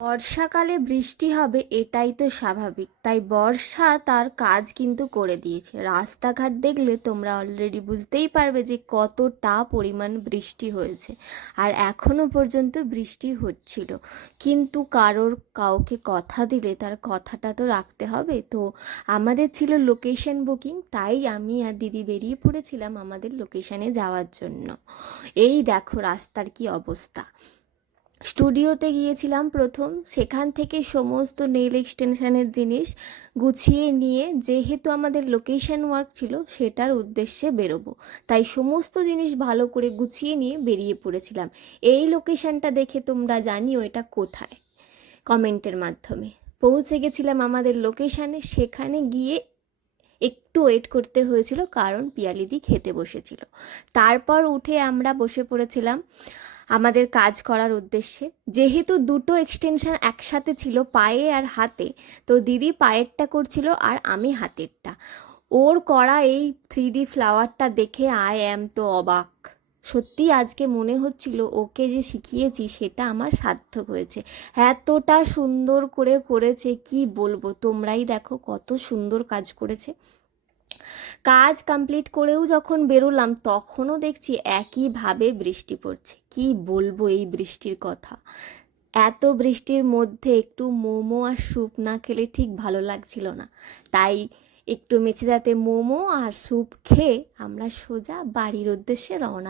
বর্ষাকালে বৃষ্টি হবে এটাই তো স্বাভাবিক, তাই বর্ষা তার কাজ কিন্তু করে দিয়েছে। রাস্তাঘাট দেখলে তোমরা অলরেডি বুঝতেই পারবে যে কতটা পরিমাণ বৃষ্টি হয়েছে, আর এখনো পর্যন্ত বৃষ্টি হচ্ছিল। কিন্তু কাউকে কথা দিলে তার কথাটা তো রাখতে হবে। তো আমাদের ছিল লোকেশন বুকিং, তাই আমি আর দিদি বেরিয়ে পড়েছিলাম আমাদের লোকেশনে যাওয়ার জন্য। এই দেখো রাস্তার কি অবস্থা। স্টুডিওতে গিয়েছিলাম প্রথম, সেখান থেকে সমস্ত নেল এক্সটেনশনের জিনিস গুছিয়ে নিয়ে, যেহেতু আমাদের লোকেশন ওয়ার্ক ছিল সেটার উদ্দেশ্যে বেরোবো, তাই সমস্ত জিনিস ভালো করে গুছিয়ে নিয়ে বেরিয়ে পড়েছিলাম। এই লোকেশনটা দেখে তোমরা জানিও এটা কোথায়, কমেন্টের মাধ্যমে। পৌঁছে গেছিলাম আমাদের লোকেশানে, সেখানে গিয়ে একটু ওয়েট করতে হয়েছিল কারণ পিয়ালিদি খেতে বসেছিল। তারপর উঠে আমরা বসে পড়েছিলাম আমাদের কাজ করার উদ্দেশ্যে। যেহেতু দুটো এক্সটেনশন একসাথে ছিল, পায়ে আর হাতে, তো দিদি পায়েরটা করছিল আর আমি হাতেরটা। ওর করা এই 3D ফ্লাওয়ারটা দেখে আই অ্যাম তো অবাক। সত্যি আজকে মনে হচ্ছিল ওকে যে শিখিয়েছি সেটা আমার সার্থক হয়েছে। এতটা সুন্দর করে করেছে কি বলবো, তোমরাই দেখো কত সুন্দর কাজ করেছে। কাজ কমপ্লিট করেও যখন বেরোলাম তখনও দেখছি একইভাবে বৃষ্টি পড়ছে। কি বলবো এই বৃষ্টির কথা। এত বৃষ্টির মধ্যে একটু মোমো আর স্যুপ না খেলে ঠিক ভালো লাগছিল না, তাই একটু মেছেদাতে মোমো আর স্যুপ খেয়ে আমরা সোজা বাড়ির উদ্দেশ্যে রওনা